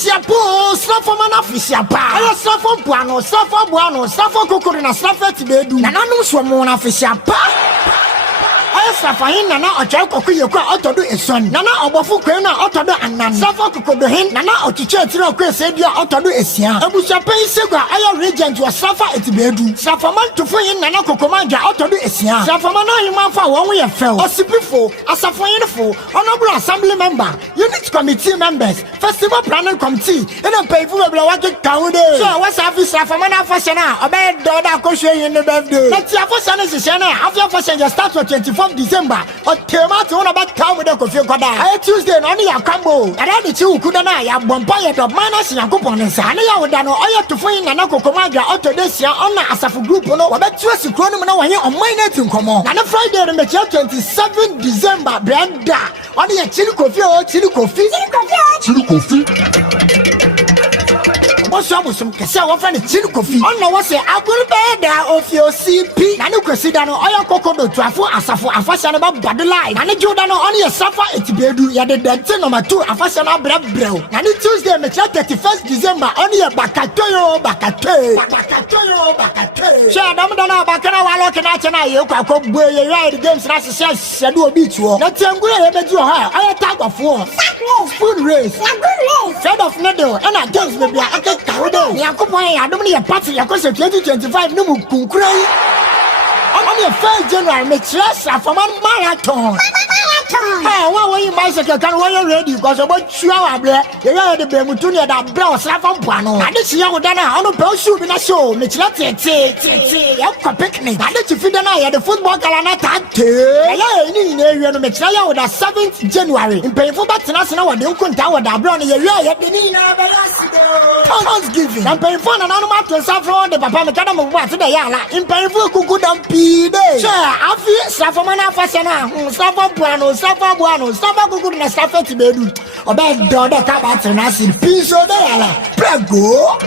Afisia po, Srafa man afisia pa. Ayo Srafa buano, Srafa kokori na Srafa tibedu. Nana no so mo na afisia pa. Ayo Srafa hin nana ocha koku yekwa otodo eson. Nana obofu kwen na otodo anan. Srafa kokodo hin nana ochiche tire okwe sedia otodo esia. Abusia pen segwa ayo regent wa Srafa etibedu. Srafa man tufo hin nana kokomanja otodo esia. Srafa man ahima fa won we fel. Osipifo, asafo yinfo, honorable assembly member, unit committee members, festival planning committee, and a pay for a wake count. So what's office Srafa man afashana, obey Doda Koshe in the birthday. Let's have a son is a shana after fashion start on 24th December. Or Tomato on about town with a Kofi Koda. I Tuesday only a combo. And I the two couldn't I have one pilot of minus in a coupon and Sani. I would know I have to find an Uncle Commander out of this year on a Asafu group. No, but you as a chronometer on my net to come on. And a Friday, the 27th December, Brenda. Only a chili coffee or chili coffee. Chili coffee. What's up with some Cassia friend chili coffee? Oh no, what's it? I will be there of your CP. Nanu Casidano, Oya Coco, Trafo, Asafo, Afasana Badulai. And Jordano only a Srafa etibedu. Ya the number 2, Afasana Brabro. And Tuesday, 31st December, only a Bakatoyo. Share Damadana Bakana Walokana, Yoko, where you ride games, Shadu Beach War. Not Tanguay, but you have a tag of war. Spoon race, Fed of Nedo, and I guess maybe I get Kaudo. Yakupai, I don't need a party, I cost 2025 no Kunkray. Only a 1st January, make Srafa for one marathon. What were you bicycle? Can we ready? Because about you are there. You are the Bemutunia that blow Srafa Puano. I did young Dana on a bell shoe in a show. Mitch Latte, picnic. I did you feed an eye at the football Galanata. I need area to make sure with the 7th January. In painful but national, you couldn't tower that brown in your area. Thanksgiving. I'm paying for an animal to suffer on the Papa Macadam of what today. In painful good and P day. Sure, I feel Srafa Mana Fasana, Srafa Puano. Srafa buano, Srafa kuku na Srafa tibedu. Obe doda kabati nasi piso de ala. Prego.